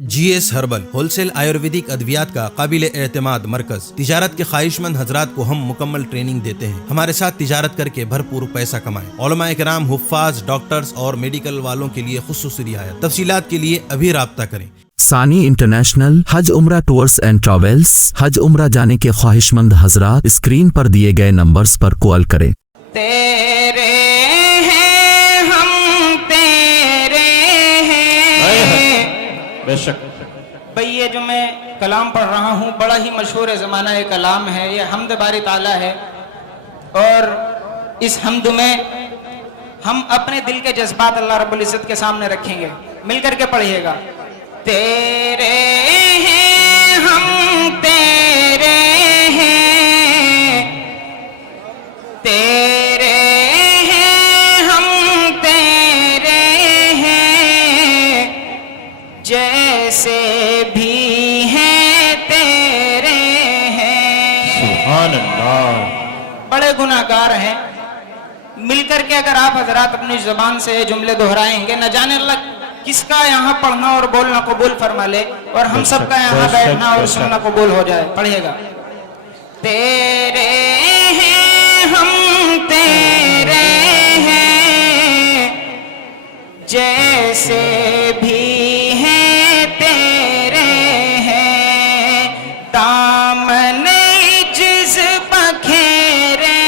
جی S herbal wholesale Ayurvedic ادویات کا قابل اعتماد مرکز تجارت کے خواہش مند حضرات کو ہم مکمل ٹریننگ دیتے ہیں۔ ہمارے ساتھ تجارت کر کے بھرپور پیسہ کمائیں۔ علماء کرام، حفاظ، ڈاکٹرز اور میڈیکل والوں کے لیے خصوصی رعایت۔ تفصیلات کے لیے ابھی رابطہ کریں۔ ثانی انٹرنیشنل حج عمرہ ٹورز اینڈ ٹریولز۔ حج عمرہ جانے کے خواہش مند حضرات اسکرین پر دیے گئے نمبرز پر کال کریں۔ تیرے ہیں ہم تیرے ہیں۔ بے شک بھئی یہ جو میں کلام پڑھ رہا ہوں بڑا ہی مشہور زمانہ کلام ہے، یہ حمد باری تعالیٰ ہے، اور اس حمد میں ہم اپنے دل کے جذبات اللہ رب العزت کے سامنے رکھیں گے۔ مل کر کے پڑھیے گا۔ تیرے ہیں ہم تیرے ہیں، تیرے ہیں ہم تیرے ہیں، جیسے بھی ہیں تیرے ہیں۔ سبحان اللہ۔ بڑے گناہگار ہیں۔ مل کر کے اگر آپ حضرات اپنی زبان سے یہ جملے دہرائیں گے، نہ جانے اللہ کس کا یہاں پڑھنا اور بولنا قبول فرما لے، اور ہم سب کا یہاں بیٹھنا اور سننا قبول ہو جائے۔ پڑھیے گا۔ تیرے ہیں ہم تیرے ہیں، جیسے بھی ہیں تیرے ہیں، دامن عجز بکھیرے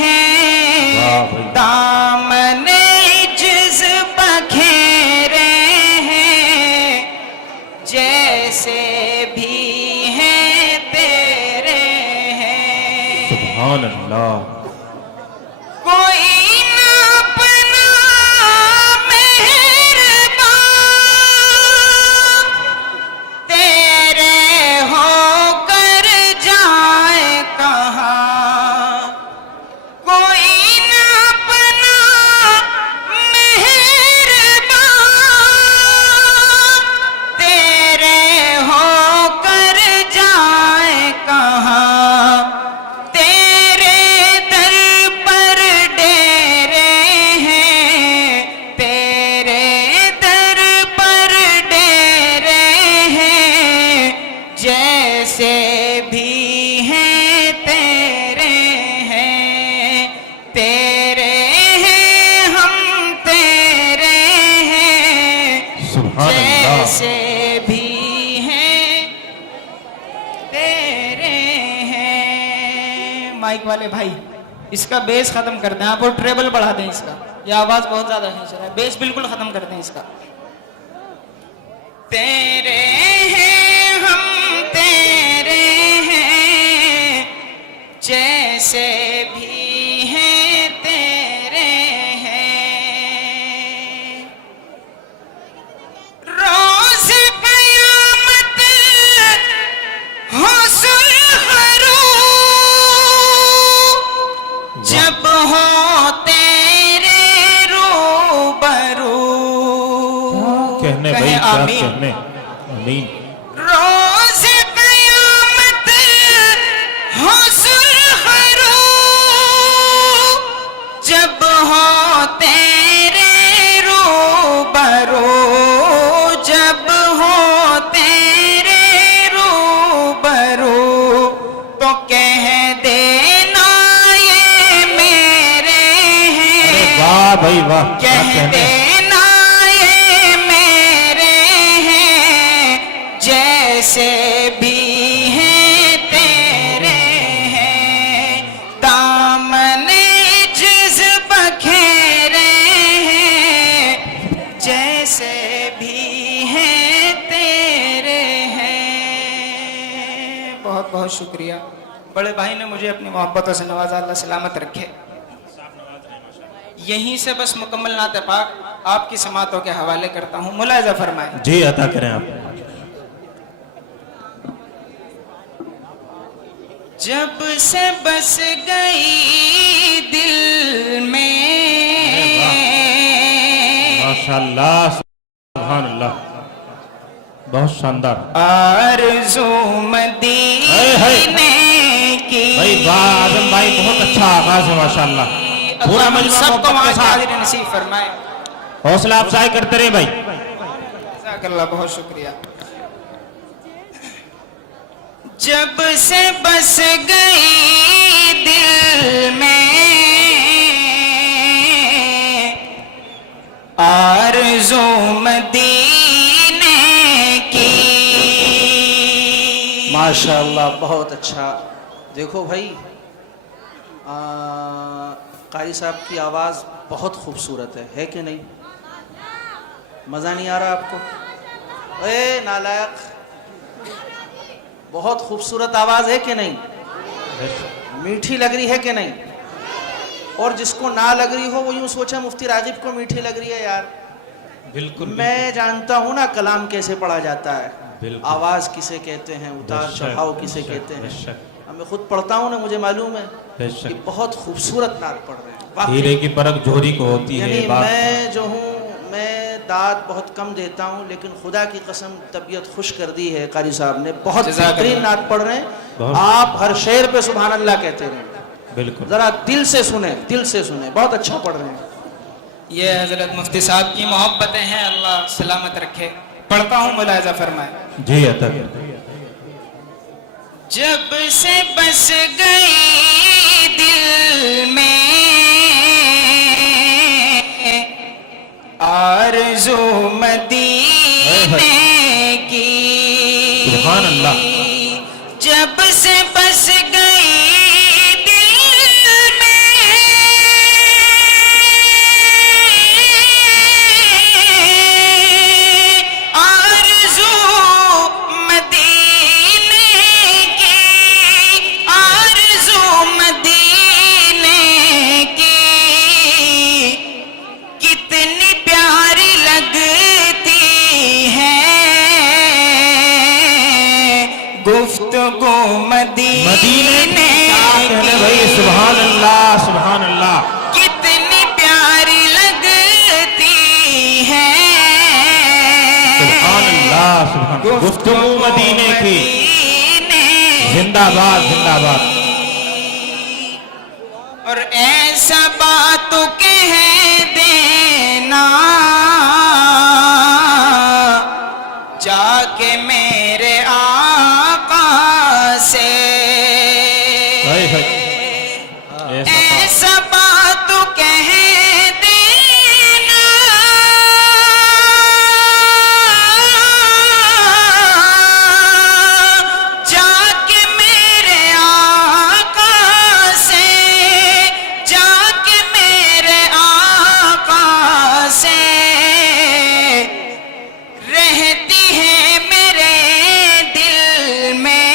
ہیں، دامن عجز بکھیرے ہیں، جیسے بھی ہیں تیرے ہیں۔ سبحان اللہ۔ کوئی نہ اپنا مہربان تیرے ہو کر جائے کہاں، کوئی نہ اپنا مہربان تیرے ہو کر جائے کہاں، تیرے در پر ڈیرے ہیں، تیرے در پر ڈیرے ہیں، جیسے بھی ہیں تیرے ہیں، تیرے ہیں ہم تیرے ہیں، سبحان اللہ۔ جیسے بھی ہیں تیرے ہیں۔ مائک والے بھائی اس کا بیس ختم کر دیں، آپ وہ ٹریبل بڑھا دیں اس کا، یہ آواز بہت زیادہ کھینچ رہا ہے، بیس بالکل ختم کر دیں اس کا۔ تیرے ہیں ہم تیرے ہیں، جیسے بھی ہیں تیرے ہیں، روز قیامت ہو صلح رو، جب ہو تیرے روبرو۔ کہنے بھائی کہیں کیا آمین۔ کہنے۔ آمین۔ روز قیامت ہو صلح رو، جب ہو تیرے روبرو، جب ہو تیرے روبرو، تو کہہ دینا یہ میرے ہیں، واہ بھائی واہ، کیا کہہ کہنے۔ دینا یہ میرے ہیں، جیسے بھی ہیں تیرے ہیں، دامن عجز بکھیرے ہیں، جیسے بھی ہیں تیرے ہیں۔ بہت بہت شکریہ۔ بڑے بھائی نے مجھے اپنی محبتوں سے نوازا، اللہ سلامت رکھے۔ یہیں سے بس مکمل نعت پاک آپ کی سماعتوں کے حوالے کرتا ہوں، ملاحظہ فرمائیں۔ جی عطا کریں آپ۔ جب سے بس گئی دل میں، ماشاءاللہ سبحان اللہ، بہت شاندار۔ آرزو مدینے کی، بھائی واہ اعظم بھائی، بہت اچھا آغاز ہے ماشاءاللہ۔ پورا مجمع سب کو محبت وہاں کے ساتھ حاضری نصیب فرمائے۔ حوصلہ افزائی کرتے رہے بھائی۔ جزاک اللہ، بہت شکریہ۔ جب سے بس گئی دل میں آرزو مدینے کی. ماشاءاللہ بہت اچھا. دیکھو بھائی قاری صاحب کی آواز بہت خوبصورت ہے کہ نہیں؟ مزہ نہیں آ رہا آپ کو؟ اے نالائق، بہت خوبصورت آواز ہے کہ نہیں؟ میٹھی لگ رہی ہے کہ نہیں؟ اور جس کو نہ لگ رہی ہو وہ یوں سوچا مفتی راغب کو میٹھی لگ رہی ہے. یار بالکل میں جانتا ہوں نا کلام کیسے پڑھا جاتا ہے، بالکل. آواز کسے کہتے ہیں، اتار چڑھاؤ کسے کہتے ہیں. میں خود پڑھتا ہوں نا، مجھے معلوم ہے کہ بہت خوبصورت نعت پڑھ رہے ہیں. ہیرے کی پرکھ جوہری کو ہوتی ہے. یعنی میں جو ہوں، میں داد بہت کم دیتا ہوں، لیکن خدا کی قسم طبیعت خوش کر دی ہے. قاری صاحب نے بہت بہترین نعت پڑھ رہے ہیں. آپ ہر شعر پہ سبحان اللہ کہتے رہیں. بالکل ذرا دل سے سنیں، دل سے سنیں. بہت اچھا پڑھ رہے ہیں. یہ حضرت مفتی صاحب کی محبتیں ہیں، اللہ سلامت رکھے. پڑھتا ہوں، ملاحظہ فرمائیں. جی عطا کر. جب سے بس گئی دل میں آرزو مدینے کی. سبحان اللہ. جب سے بس گئی دل میں آرزو مدینے کی، آرزو مدینے کی، کتنی پیاری لگتی ہے گفتگو مدینے کہنے بھائی سبحان اللہ سبحان اللہ. کتنی پیاری لگتی ہے سبحان اللہ سبحان اللہ. گفتگو مدینے کی. زندہ باد زندہ باد. اور ایسا بات کہہ دینا جا کے میرے آقا سے. ایسا بات کہہ دینا جا کے میرے آقا سے، جا کے میرے آقا سے. رہتی ہے میرے دل میں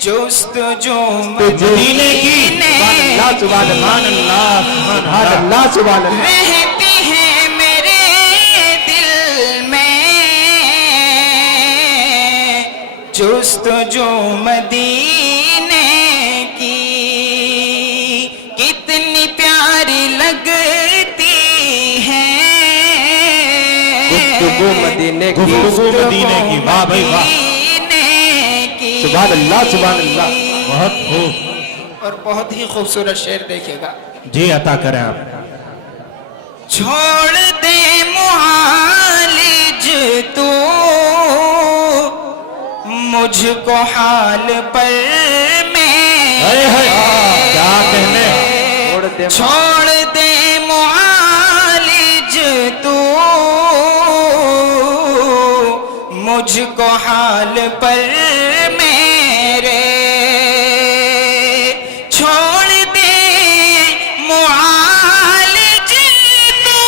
جستجو مدینے کی. سبحان اللہ سبحان اللہ سبحان اللہ. رہتی ہے میرے دل میں جستجو مدینے کی، کتنی پیاری لگتی ہے گفتگو مدینے کی. گفتگو مدینے کی. واہ بھائی واہ. مدینے کی. سبحان اللہ سبحان اللہ. بہت خوب. اور بہت ہی خوبصورت شعر دیکھے گا. جی عطا کریں آپ. چھوڑ دے معالج تو مجھ کو حال پر کیا کہنے. چھوڑ دے معالج تو مجھ کو حال پر میرے. چھوڑ دے معالج تو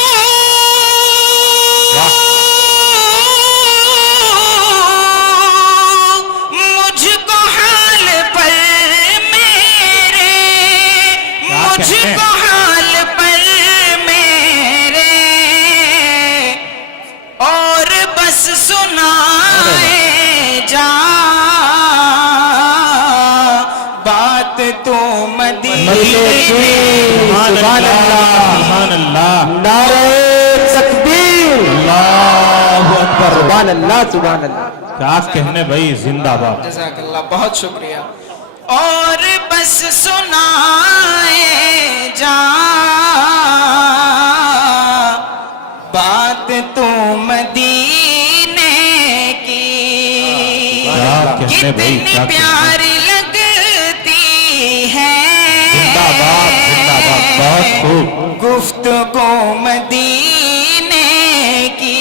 مجھ کو حال پر میرے، مجھ کو حال پر میرے. اور بس سنائے جا بات تو مدینے کی. سبحان اللہ سبحان اللہ. نعرہ تکبیر. اللہ اکبر. سبحان اللہ سبحان اللہ. کیا کہنے بھائی. زندہ باد. جزاک اللہ، بہت شکریہ. اور بس سنائے جا بات تو مدینے کی. کہنے بھائی اتنی کیا پیاری لگتی ہے زندہ باد بہت خوب گفتگو مدینے کی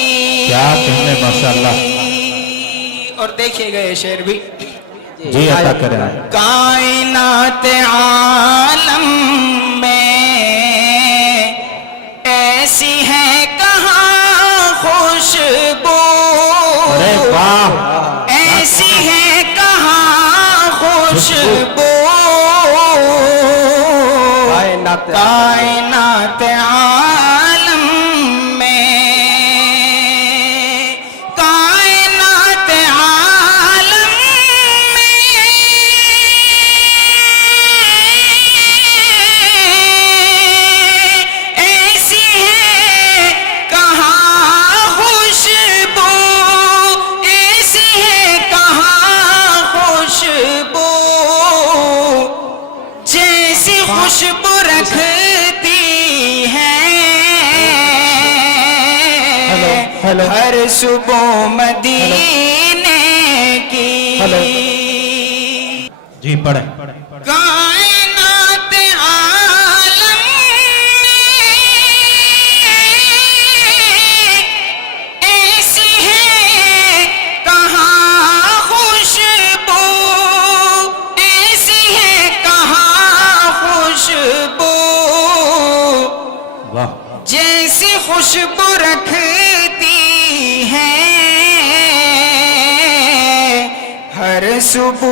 کیا کہنے ماشاءاللہ اور دیکھیے گا یہ شعر بھی جی عطا کریں کائنات عالم میں ایسی ہے کہاں خوشبو ارے واہ ایسی ہے کہاں خوشبو کائنات عالم میں کائنات عالم میں ایسی ہے کہاں خوشبو ایسی ہے کہاں خوشبو جیسی خوشبو رکھتی ہے ہر صبح مدینے کی جی پڑھیں کائنات عالم میں ایسی ہے کہاں خوشبو ایسی ہے کہاں خوشبو واہ جیسی خوشبو رکھتی ہے ہر صبح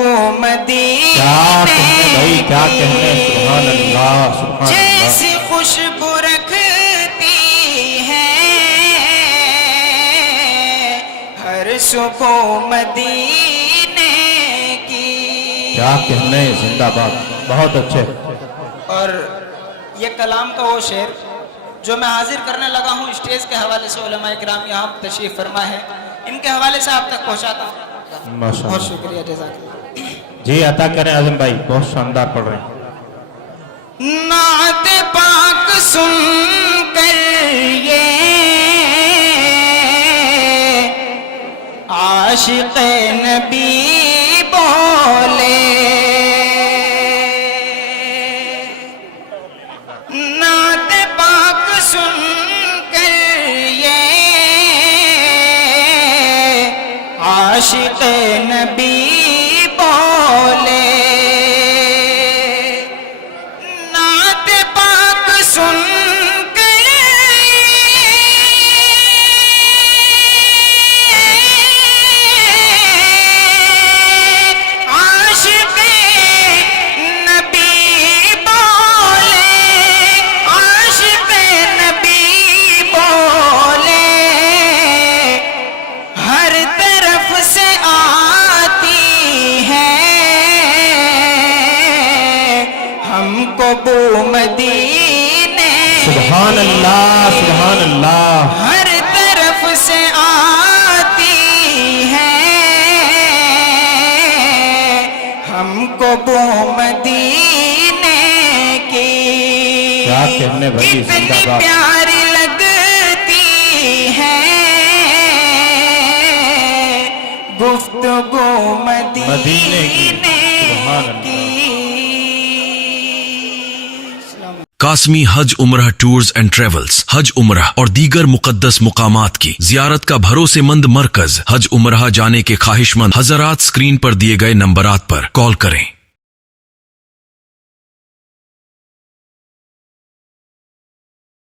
کیا کہنے بھائی مدینے کیا کہنے سبحان اللہ سبحان اللہ جیسی خوشبو رکھتی ہے ہر صبح مدینے کی کیا کہنے زندہ باد بہت اچھے اور یہ کلام کا وہ شعر جو میں حاضر کرنے لگا ہوں اسٹیج کے حوالے سے علماء کرام یہاں تشریف فرما ہے ان کے حوالے سے آپ تک پہنچاتا ہوں بہت ماشاءاللہ شکریہ جزاک اللہ جی عطا کریں اعظم بھائی بہت شاندار پڑھ رہے ہیں نعت پاک سن کر یہ عاشق نبی بولے نعت پاک سن کر یہ عاشق نبی بولے نعت پاک سن کر عاشق نبی بولے عاشق نبی بولے ہر طرف سے آتی ہے ہم کو بو مدینے سبحان اللہ ہر طرف سے آتی ہے ہم کو بو مدینے کی کیا کہنے بھائی زندہ اتنی باد پیاری لگتی ہے گفتگو مدینے کی سبحان اللہ قاسمی حج عمرہ ٹورز اینڈ ٹریولز حج عمرہ اور دیگر مقدس مقامات کی زیارت کا بھروسے مند مرکز حج عمرہ جانے کے خواہش مند حضرات اسکرین پر دیے گئے نمبرات پر کال کریں